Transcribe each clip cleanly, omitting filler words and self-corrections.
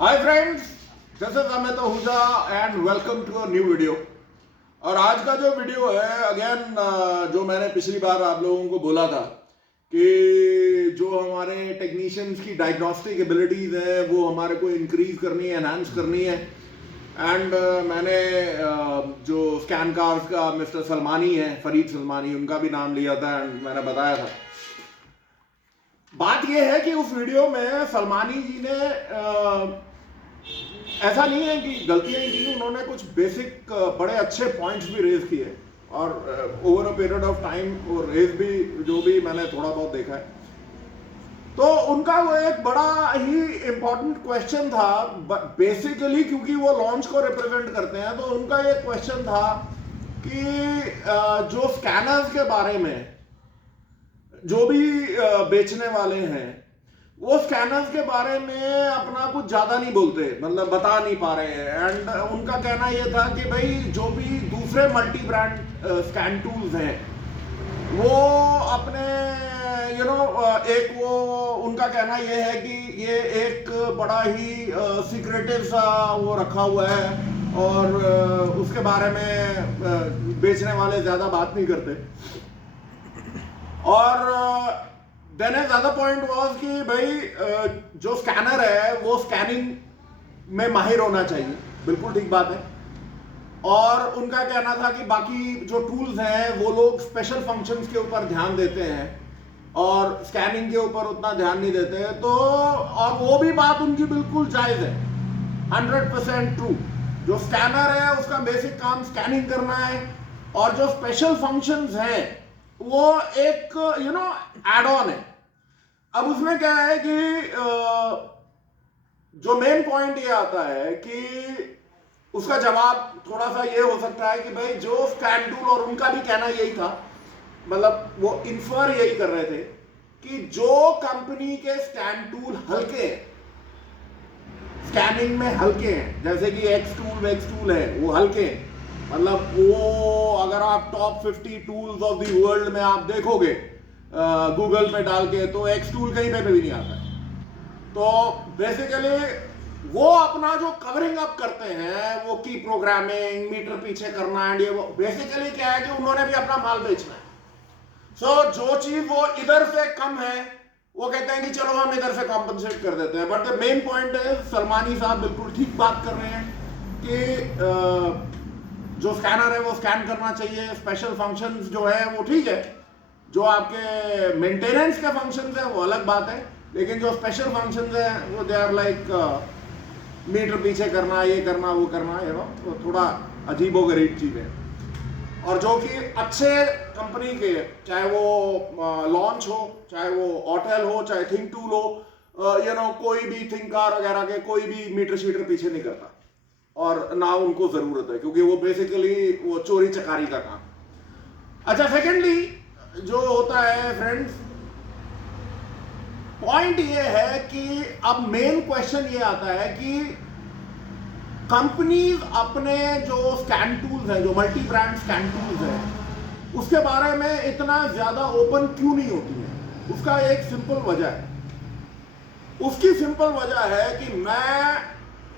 Hi friends, this is Amit Ahuja and welcome to a new video. और आज का जो वीडियो है अगेन जो मैंने पिछली बार आप लोगों को बोला था कि जो हमारे टेक्नीशियंस की डायग्नोस्टिक एबिलिटीज है वो हमारे को इंक्रीज करनी है, एनहांस करनी है। एंड मैंने जो स्कैन कार्स का मिस्टर सलमानी है, फरीद सलमानी, उनका भी नाम लिया था एंड मैंने बताया था। बात यह है कि उस वीडियो में सलमानी जी ने ऐसा नहीं है कि गलतियां ही की, उन्होंने कुछ बेसिक बड़े अच्छे पॉइंट्स भी रेज किए और over a period of time वो रेज भी जो भी मैंने थोड़ा बहुत देखा है तो उनका वो एक बड़ा ही इंपॉर्टेंट क्वेश्चन था बेसिकली, क्योंकि वो लॉन्च को रिप्रेजेंट करते हैं। तो उनका एक क्वेश्चन था कि जो स्कैनर्स के बारे में जो भी बेचने वाले हैं वो स्कैनर्स के बारे में अपना कुछ ज्यादा नहीं बोलते, मतलब बता नहीं पा रहे हैं। एंड उनका कहना यह था कि भाई जो भी दूसरे मल्टी ब्रांड स्कैन टूल्स हैं वो अपने एक वो उनका कहना यह है कि ये एक बड़ा ही सीक्रेटिव सा वो रखा हुआ है और उसके बारे में बेचने वाले ज्यादा बात नहीं करते। और then as other point was कि भाई जो स्कैनर है वो स्कैनिंग में माहिर होना चाहिए, बिल्कुल ठीक बात है। और उनका कहना था कि बाकी जो टूल्स हैं वो लोग स्पेशल फंक्शंस के ऊपर ध्यान देते हैं और स्कैनिंग के ऊपर उतना ध्यान नहीं देते हैं। तो और वो भी बात उनकी बिल्कुल जायज है, 100% ट्रू। जो स्कैनर है उसका बेसिक काम स्कैनिंग करना है और जो स्पेशल फंक्शंस हैं वो एक एड ऑन है। अब उसमें क्या है कि जो मेन पॉइंट ये आता है कि उसका जवाब थोड़ा सा ये हो सकता है कि भाई जो स्कैन टूल, और उनका भी कहना यही था, मतलब वो इन्फर यही कर रहे थे कि जो कंपनी के स्कैन टूल हल्के हैं, स्कैनिंग में हल्के हैं, जैसे कि एक्स टूल है, वो हल्के हैं। मतलब वो अगर आप top 50 tools of the world में आप देखोगे गूगल पे डाल के, तो एक्स टूल कहीं पे भी नहीं आता है। तो बेसिकली वो अपना जो कवरिंग अप करते हैं वो की प्रोग्रामिंग, मीटर पीछे करना, एंड ये वो बेसिकली क्या है कि उन्होंने भी अपना माल बेचना है। सो जो चीज वो इधर से कम है वो कहते हैं कि चलो हम इधर से कॉम्पनसेट कर देते हैं। बट द मेन पॉइंट है, सलमानी साहब बिल्कुल ठीक बात कर रहे हैं कि जो स्कैनर है वो स्कैन करना चाहिए। स्पेशल फंक्शंस जो है वो ठीक है, जो आपके मेंटेनेंस के फंक्शंस है वो अलग बात है, लेकिन जो स्पेशल फंक्शंस है वो दे आर लाइक मीटर पीछे करना, ये करना, वो करना, तो थोड़ा अजीबोगरीब चीज है। और जो कि अच्छे कंपनी के, चाहे वो लॉन्च हो, चाहे वो ऑटेल हो, चाहे थिंक टूल हो, कोई भी थिंक कार वगैरह के कोई भी मीटर शीटर पीछे नहीं करता और ना उनको जरूरत है, क्योंकि वो बेसिकली वो चोरी चकारी का काम। अच्छा, सेकेंडली जो होता है फ्रेंड्स, पॉइंट ये है कि अब मेन क्वेश्चन ये आता है कि कंपनीज अपने जो स्कैन टूल्स हैं, जो मल्टी ब्रांड स्कैन टूल्स हैं, उसके बारे में इतना ज्यादा ओपन क्यों नहीं होती है। उसका एक सिंपल वजह है। उसकी सिंपल वजह है कि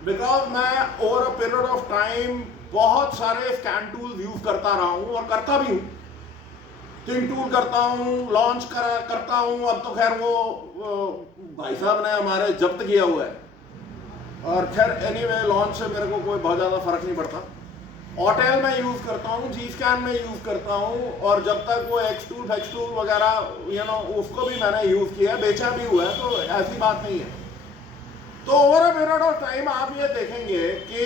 बिकॉज मैं over a period of time बहुत सारे स्कैन टूल्स यूज करता रहा हूं और करता भी हूं। थिंक टूल करता हूं, लॉन्च करता हूं, अब तो खैर वो भाई साहब ने हमारे जब्त किया हुआ है। और खैर एनीवे लॉन्च से मेरे को कोई बहुत ज्यादा फर्क नहीं पड़ता। ऑटेल में यूज करता हूँ, जी स्कैन में यूज करता हूँ, और जब तक वो एक्स टूल वगैरह उसको भी मैंने यूज किया, बेचा भी हुआ है, तो ऐसी बात नहीं है। तो over a period of time आप ये देखेंगे कि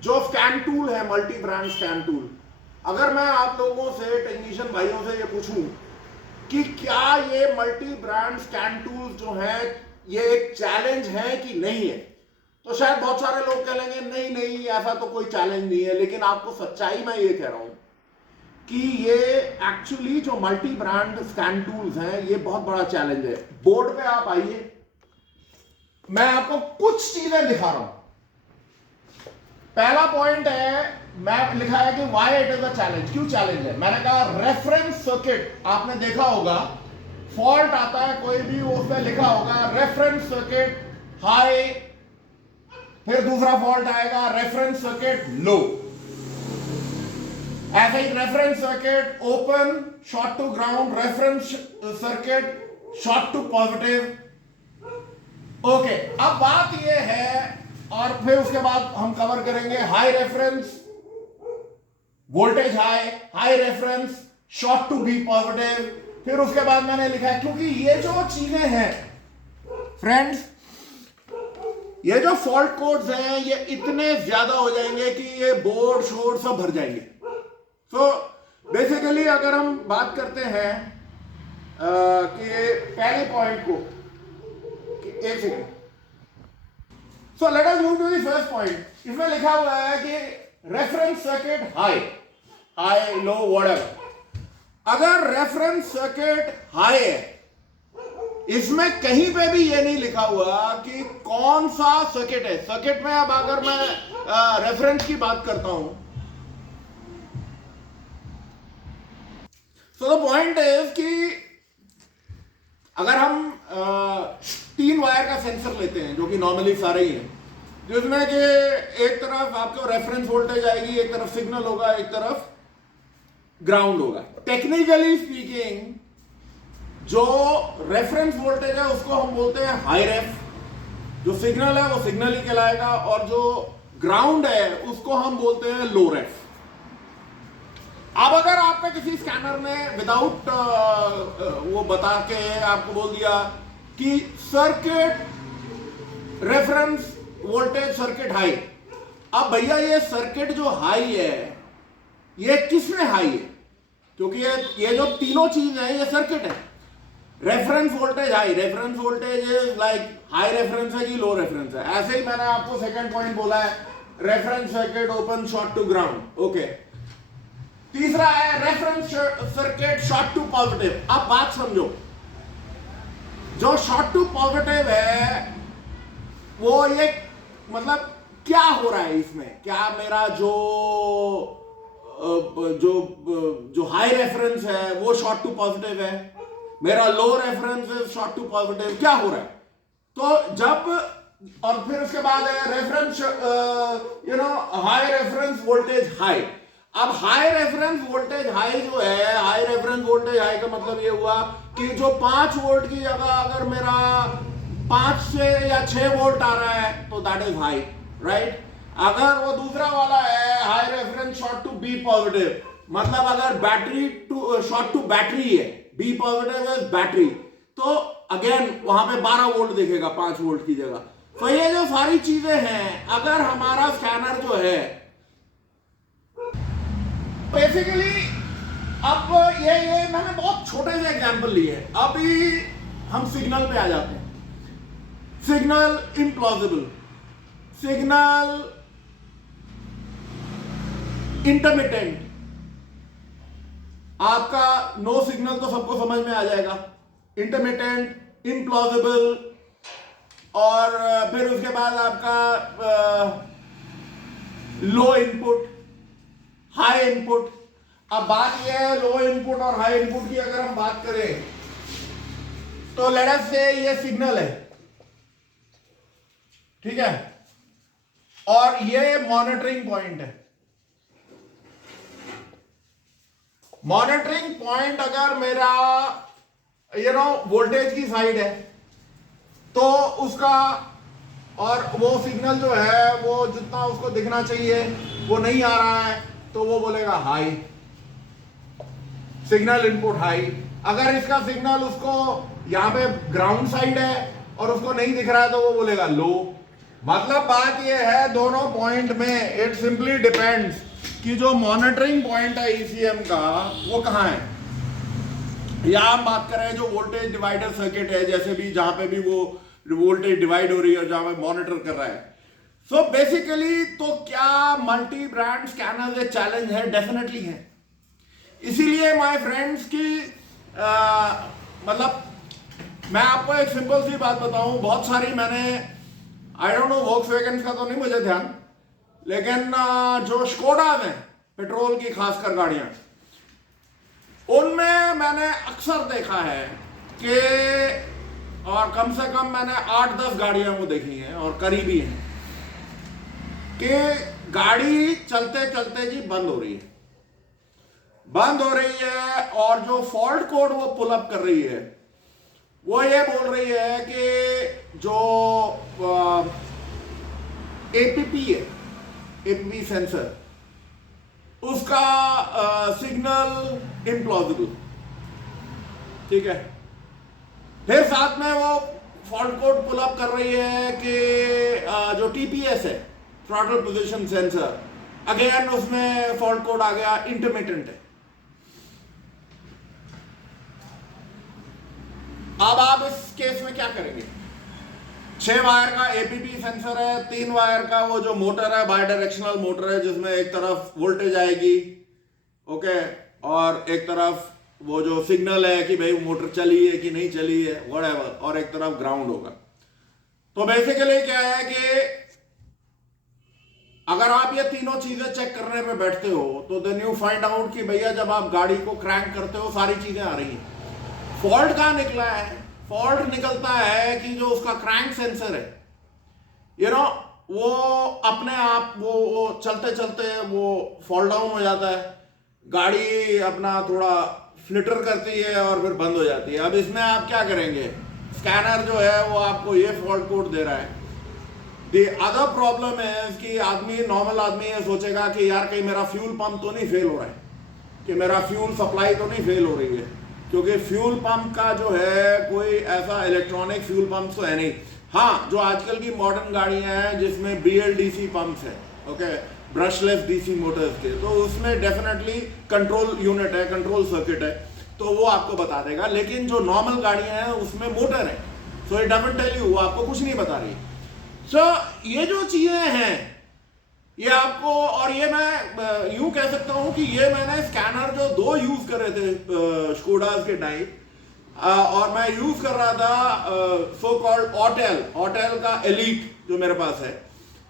जो स्कैन टूल है, मल्टी ब्रांड स्कैन टूल, अगर मैं आप लोगों से, टेक्नीशियन भाइयों से ये पूछूं कि क्या ये मल्टी ब्रांड स्कैन टूल जो है ये एक चैलेंज है कि नहीं है, तो शायद बहुत सारे लोग कह लेंगे नहीं नहीं ऐसा तो कोई चैलेंज नहीं है। लेकिन आपको सच्चाई में ये कह रहा हूं कि ये एक्चुअली जो मल्टी ब्रांड स्कैन टूल्स हैं ये बहुत बड़ा चैलेंज है। बोर्ड पे आप आइए, मैं आपको कुछ चीजें दिखा रहा हूं। पहला पॉइंट है, मैं लिखा है कि why it is a challenge, क्यों चैलेंज है। मैंने कहा रेफरेंस सर्किट, आपने देखा होगा फॉल्ट आता है कोई भी, उसमें लिखा होगा रेफरेंस सर्किट हाई, फिर दूसरा फॉल्ट आएगा रेफरेंस सर्किट लो। ऐसे ही reference circuit open, short to ground, reference circuit short to positive. Okay, अब बात यह है, और फिर उसके बाद हम कवर करेंगे high reference voltage, high reference short to B positive. फिर उसके बाद मैंने लिखा है, क्योंकि ये जो चीजें हैं फ्रेंड्स, ये जो फॉल्ट कोड्स हैं ये इतने ज्यादा हो जाएंगे कि ये बोर्ड शोर्ड सब भर जाएंगे। तो बेसिकली अगर हम बात करते हैं कि पहले पॉइंट को, एक second, so let us move to the first point. इसमें लिखा हुआ है कि reference circuit high, low, whatever. अगर रेफरेंस सर्किट हाई है, इसमें कहीं पे भी ये नहीं लिखा हुआ कि कौन सा सर्किट है। सर्किट में अब अगर मैं रेफरेंस की बात करता हूं, सो द पॉइंट इज कि अगर हम 3 वायर का सेंसर लेते हैं, जो कि नॉर्मली सारे ही हैं, जिसमें कि एक तरफ आपको रेफरेंस वोल्टेज आएगी, एक तरफ सिग्नल होगा, एक तरफ ग्राउंड होगा। टेक्निकली स्पीकिंग जो रेफरेंस वोल्टेज है उसको हम बोलते हैं हाई रेफ, जो सिग्नल है वो सिग्नल ही कहलाएगा, और जो ग्राउंड है उसको हम बोलते हैं लो रेफ। अब अगर आपका किसी स्कैनर ने विदाउट वो बता के आपको बोल दिया कि circuit reference voltage circuit high, अब भैया ये सर्किट जो हाई है ये किसमें हाई है? क्योंकि ये जो तीनों चीज है ये सर्किट है। Reference voltage high, reference voltage is like high reference है कि लो रेफरेंस है। ऐसे ही मैंने आपको सेकंड पॉइंट बोला है, reference circuit open short to ground. Okay, तीसरा है reference circuit short to positive. अब बात समझो, जो शॉर्ट टू पॉजिटिव है वो ये मतलब क्या हो रहा है इसमें? क्या मेरा जो हाई रेफरेंस है वो शॉर्ट टू पॉजिटिव है, मेरा लो रेफरेंस है शॉर्ट टू पॉजिटिव, क्या हो रहा है? तो जब, और फिर उसके बाद है reference high reference voltage high. अब हाई रेफरेंस वोल्टेज हाई जो है, हाई रेफरेंस वोल्टेज हाई का मतलब ये हुआ कि जो 5 वोल्ट की जगह अगर मेरा 5 से या 6 वोल्ट आ रहा है तो दैट इज हाई, राइट। अगर वो दूसरा वाला है high reference short to B positive, मतलब अगर battery to short to battery है, बी पॉजिटिव इज बैटरी, तो अगेन वहां पे 12 वोल्ट दिखेगा 5 वोल्ट की जगह। तो ये जो सारी चीजें हैं, अगर हमारा स्कैनर जो है बेसिकली, अब ये मैंने बहुत छोटे से एग्जांपल लिए। अभी हम सिग्नल पे आ जाते हैं। Signal implausible, signal intermittent. आपका नो सिग्नल तो सबको समझ में आ जाएगा, इंटरमिटेंट, इम्प्लॉजिबल, और फिर उसके बाद आपका लो इनपुट, हाई इनपुट। अब बात यह है लो इनपुट और हाई इनपुट की अगर हम बात करें तो लेट अस से ये सिग्नल है, ठीक है, और ये मॉनिटरिंग पॉइंट है। मॉनिटरिंग पॉइंट अगर मेरा वोल्टेज की साइड है तो उसका, और वो सिग्नल जो है वो जितना उसको दिखना चाहिए वो नहीं आ रहा है तो वो बोलेगा हाई, सिग्नल इनपुट हाई। अगर इसका सिग्नल उसको यहां पे ग्राउंड साइड है और उसको नहीं दिख रहा है तो वो बोलेगा लो। मतलब बात ये है दोनों पॉइंट में इट सिंपली डिपेंड्स कि जो मॉनिटरिंग पॉइंट है ईसीएम का वो कहां है। या हम बात कर रहे हैं जो वोल्टेज डिवाइडर सर्किट है, जैसे भी जहां पे भी वो वोल्टेज डिवाइड हो रही है और जहां पे मॉनिटर कर रहा है। सो बेसिकली तो क्या मल्टी ब्रांड स्कैनर एक चैलेंज है? डेफिनेटली है। इसीलिए माय फ्रेंड्स की मतलब मैं आपको एक सिंपल सी बात बताऊं, बहुत सारी मैंने आई डोंट नो वोक्सवैगन का तो नहीं मुझे ध्यान, लेकिन जो स्कोडाज हैं पेट्रोल की खासकर गाड़ियां, उनमें मैंने अक्सर देखा है कि और कम से कम मैंने 8-10 गाड़ियां वो देखी हैं और करीबी हैं कि गाड़ी चलते चलते जी बंद हो रही है और जो फॉल्ट कोड वो पुल अप कर रही है वो ये बोल रही है कि जो एपीपी है, एपीपी सेंसर, उसका सिग्नल इम्प्लॉजिबल, ठीक है। फिर साथ में वो फॉल्ट कोड पुल अप कर रही है कि जो टीपीएस है, थ्रॉटल पोजीशन सेंसर, अगेन उसमें फॉल्ट कोड आ गया, इंटरमिटेंट है। अब आप इस केस में क्या करेंगे? 6 वायर का एपीपी सेंसर है, 3 वायर का वो जो मोटर है, बाई डायरेक्शनल मोटर है, जिसमें एक तरफ वोल्टेज आएगी, ओके, और एक तरफ वो जो सिग्नल है कि भाई मोटर चली है कि नहीं चली है, व्हाटएवर, और एक तरफ ग्राउंड होगा। तो बेसिकली क्या है कि अगर आप ये तीनों चीजें चेक करने पे बैठते हो तो देन यू फाइंड आउट कि भैया जब आप गाड़ी को क्रैंक करते हो सारी चीजें आ रही हैं। फॉल्ट कहां निकला है? फॉल्ट निकलता है कि जो उसका क्रैंक सेंसर है, वो अपने आप वो चलते चलते वो फॉल डाउन हो जाता है, गाड़ी अपना थोड़ा फ्लिटर करती है और फिर बंद हो जाती है। अब इसमें आप क्या करेंगे? स्कैनर जो है वो आपको ये फॉल्ट कोड दे रहा है। द अदर प्रॉब्लम है कि नॉर्मल आदमी ये सोचेगा कि यार कहीं मेरा फ्यूल पंप तो नहीं फेल हो रहा है, कि मेरा फ्यूल सप्लाई तो नहीं फेल हो रही है, क्योंकि फ्यूल पंप का जो है कोई ऐसा इलेक्ट्रॉनिक फ्यूल पंप तो है नहीं। हाँ, जो आजकल की मॉडर्न गाड़ियां हैं जिसमें BLDC पंप्स है, ओके, ब्रशलेस डीसी मोटर्स के, तो उसमें डेफिनेटली कंट्रोल यूनिट है, कंट्रोल सर्किट है, तो वो आपको बता देगा। लेकिन जो नॉर्मल गाड़ियां हैं उसमें मोटर है, so it doesn't tell you, वो आपको कुछ नहीं बता रही। सो ये जो चीजें हैं ये आपको, और ये मैं यूं कह सकता हूं कि ये मैंने स्कैनर जो 2 यूज करे थे स्कोडास के टाइप, और मैं यूज कर रहा था सो कॉल्ड ऑटेल का एलीट जो मेरे पास है,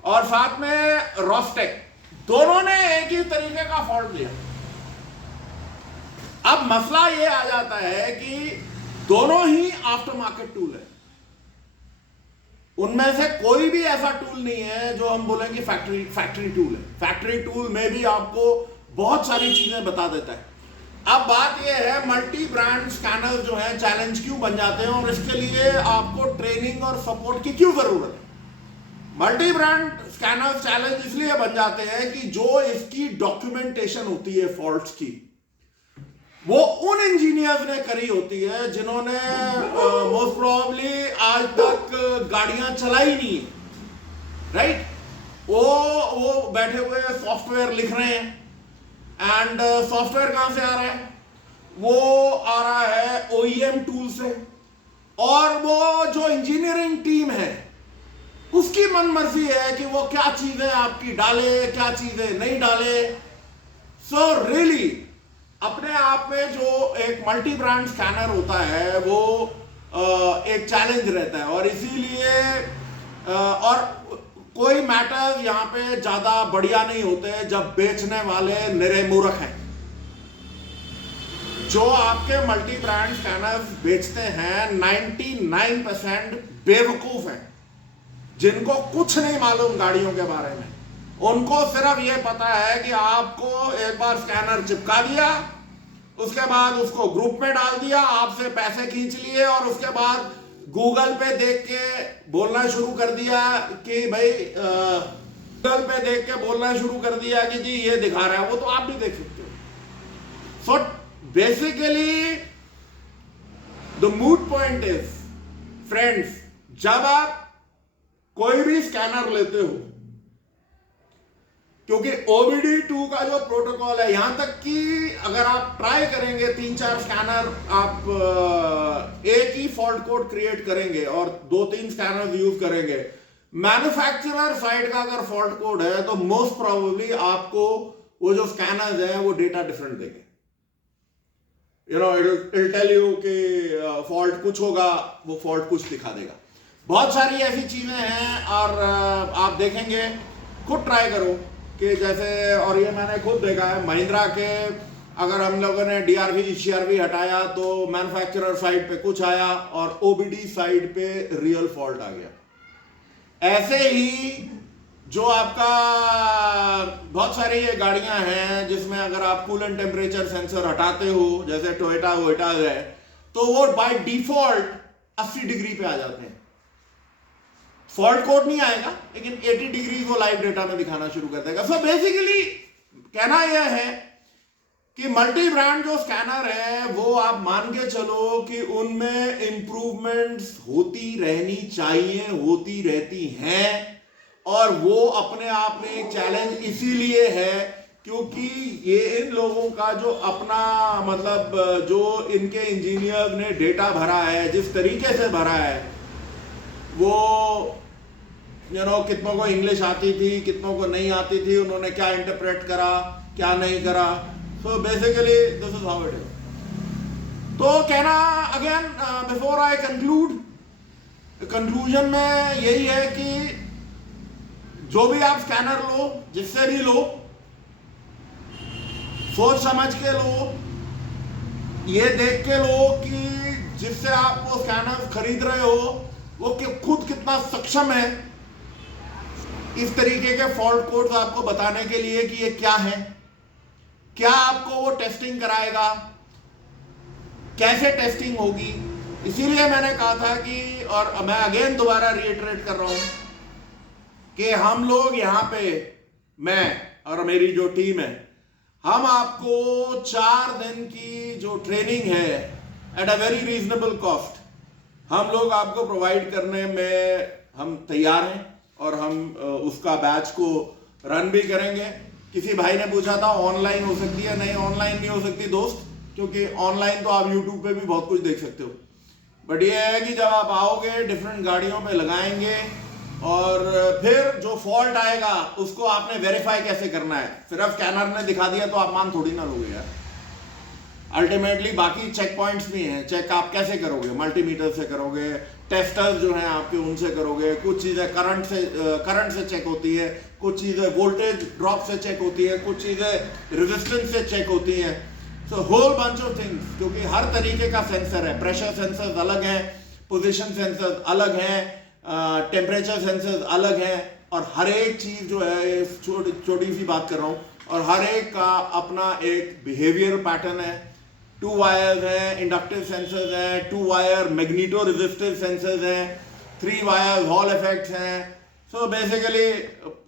और साथ में रोस्टेक, दोनों ने एक ही तरीके का फॉल्ट दिया। अब मसला ये आ जाता है कि दोनों ही आफ्टर मार्केट टूल है, उनमें से कोई भी ऐसा टूल नहीं है जो हम बोलेंगे फैक्ट्री टूल है। फैक्ट्री टूल में भी आपको बहुत सारी चीजें बता देता है। अब बात यह है, मल्टी ब्रांड स्कैनर जो है चैलेंज क्यों बन जाते हैं और इसके लिए आपको ट्रेनिंग और सपोर्ट की क्यों जरूरत है? मल्टी ब्रांड स्कैनर चैलेंज इसलिए बन जाते हैं कि जो इसकी डॉक्यूमेंटेशन होती है फॉल्ट्स की, वो उन इंजीनियर्स ने करी होती है जिन्होंने मोस्ट प्रोबेबली आज तक गाड़ियां चलाई नहीं है, राइट? वो बैठे हुए सॉफ्टवेयर लिख रहे हैं, एंड सॉफ्टवेयर कहां से आ रहा है? वो आ रहा है OEM टूल से, और वो जो इंजीनियरिंग टीम है उसकी मनमर्जी है कि वो क्या चीजें आपकी डाले, क्या चीजें नहीं डाले। सो रियली अपने आप में जो एक मल्टी ब्रांड स्कैनर होता है वो एक चैलेंज रहता है, और इसीलिए और कोई मैटर यहां पे ज्यादा बढ़िया नहीं होते जब बेचने वाले निरे मूर्ख हैं। जो आपके मल्टी ब्रांड स्कैनर्स बेचते हैं 99% बेवकूफ हैं, जिनको कुछ नहीं मालूम गाड़ियों के बारे में। उनको सिर्फ ये पता है कि आपको एक बार स्कैनर चिपका दिया, उसके बाद उसको ग्रुप में डाल दिया, आपसे पैसे खींच लिए, और उसके बाद गूगल पे देख के बोलना शुरू कर दिया कि भाई गूगल पे देख के बोलना शुरू कर दिया कि जी ये दिखा रहा है, वो तो आप भी देख सकते हो। So basically the mood point is friends, जब आप कोई भी स्कैनर लेते हो, क्योंकि OBD2 का जो प्रोटोकॉल है, यहां तक कि अगर आप ट्राई करेंगे 3-4 स्कैनर, आप एक ही फॉल्ट कोड क्रिएट करेंगे और 2-3 स्कैनर यूज करेंगे, मैन्युफैक्चरर साइड का अगर फॉल्ट कोड है तो मोस्ट प्रोबेबली आपको वो जो स्कैनर्स है वो डेटा डिफरेंट देंगे। इट टेल यू कि फॉल्ट कुछ होगा, वो फॉल्ट कुछ दिखा देगा। बहुत सारी ऐसी चीजें हैं, और आप देखेंगे, खुद ट्राई करो कि जैसे, और ये मैंने खुद देखा है, महिंद्रा के अगर हम लोगों ने DRV CRV हटाया तो मैन्युफैक्चरर साइड पे कुछ आया और OBD साइड पे रियल फॉल्ट आ गया। ऐसे ही जो आपका बहुत सारी ये गाड़ियां हैं जिसमें अगर आप कूलेंट टेम्परेचर सेंसर हटाते हो, जैसे टोयोटा वोयोटा है, तो वो बाय डिफॉल्ट 80 डिग्री पे आ जाते हैं। फॉल्ट कोड नहीं आएगा लेकिन 80 डिग्री वो लाइव डेटा में दिखाना शुरू कर देगा। सो बेसिकली कहना यह है कि मल्टी ब्रांड जो स्कैनर है वो आप मान के चलो कि उनमें इंप्रूवमेंट्स होती रहनी चाहिए, होती रहती हैं, और वो अपने आप में एक चैलेंज इसीलिए है क्योंकि ये इन लोगों का जो अपना मतलब जो इनके इंजीनियर ने डेटा भरा है, जिस तरीके से भरा है, वो कितनों को इंग्लिश आती थी, कितनों को नहीं आती थी, उन्होंने क्या इंटरप्रेट करा, क्या नहीं करा। So basically this is how it is. तो कहना again before I conclude, conclusion में यही है कि जो भी आप स्कैनर लो, जिससे भी लो, सोच समझ के लो, ये देख के लो कि जिससे आप वो स्कैनर खरीद रहे हो वो खुद कितना सक्षम है इस तरीके के फॉल्ट कोड्स आपको बताने के लिए कि ये क्या है, क्या आपको वो टेस्टिंग कराएगा, कैसे टेस्टिंग होगी। इसीलिए मैंने कहा था कि, और मैं अगेन दोबारा रिइटरेट कर रहा हूं कि हम लोग यहां पे, मैं और मेरी जो टीम है, हम आपको 4 दिन की जो ट्रेनिंग है at a very reasonable cost हम लोग आपको प्रोवाइड करने में हम तैयार हैं और हम उसका बैच को रन भी करेंगे। किसी भाई ने पूछा था ऑनलाइन हो सकती है, नहीं ऑनलाइन नहीं हो सकती दोस्त, क्योंकि ऑनलाइन तो आप यूट्यूब पे भी बहुत कुछ देख सकते हो, बट ये है कि जब आप आओगे डिफरेंट गाड़ियों पे लगाएंगे और फिर जो फॉल्ट आएगा उसको आपने वेरीफाई कैसे करना है। सिर्फ स्कैनर ने दिखा दिया तो आप मान थोड़ी ना लोगे यार। अल्टीमेटली बाकी चेक पॉइंट्स भी हैं, चेक आप कैसे करोगे, मल्टीमीटर से करोगे, टेस्टर्स जो हैं आपके उनसे करोगे, कुछ चीज़ें करंट से चेक होती है, कुछ चीज़ें वोल्टेज ड्रॉप से चेक होती है, कुछ चीज़ें रेजिस्टेंस से चेक होती हैं। So whole bunch of things, क्योंकि हर तरीके का सेंसर है, प्रेशर सेंसर्स अलग हैं, पोजिशन सेंसर्स अलग हैं, टेम्परेचर सेंसर्स अलग हैं, और हर एक चीज़ जो है, छोटी सी बात कर रहा हूँ, और हर एक का अपना एक बिहेवियर पैटर्न है। 2 वायर्स हैं, इंडक्टिव सेंसर्स हैं, 2 वायर मैग्नेटो रेजिस्टिव सेंसर्स हैं, 3 वायर हॉल इफेक्ट्स हैं। सो बेसिकली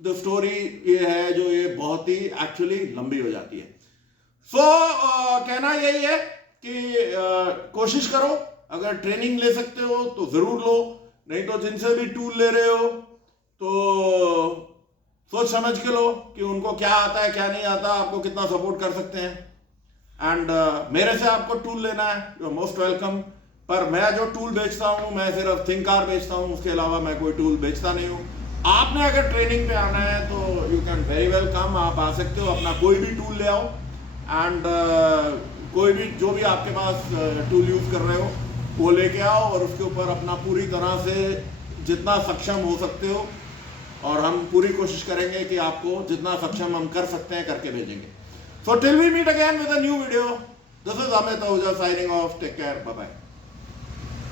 द स्टोरी ये है जो ये बहुत ही एक्चुअली लंबी हो जाती है। कहना यही है कि कोशिश करो, अगर ट्रेनिंग ले सकते हो तो जरूर लो, नहीं तो जिनसे भी टूल ले रहे हो तो सोच समझ के लो कि उनको क्या आता है क्या नहीं आता, आपको कितना सपोर्ट कर सकते हैं। एंड मेरे से आपको टूल लेना है, यू आर मोस्ट वेलकम। पर मैं जो टूल बेचता हूँ मैं सिर्फ थिंकार बेचता हूँ, उसके अलावा मैं कोई टूल बेचता नहीं हूँ। आपने अगर ट्रेनिंग पे आना है तो you can very well come, आप आ सकते हो, अपना कोई भी टूल ले आओ एंड कोई भी जो भी आपके पास टूल यूज कर रहे हो वो लेके आओ और उसके ऊपर अपना पूरी तरह से जितना सक्षम हो सकते हो, और हम पूरी कोशिश करेंगे कि आपको जितना सक्षम हम कर सकते हैं करके भेजेंगे। So till we meet again with a new video, this is Amit Ahuja signing off. Take care. Bye bye.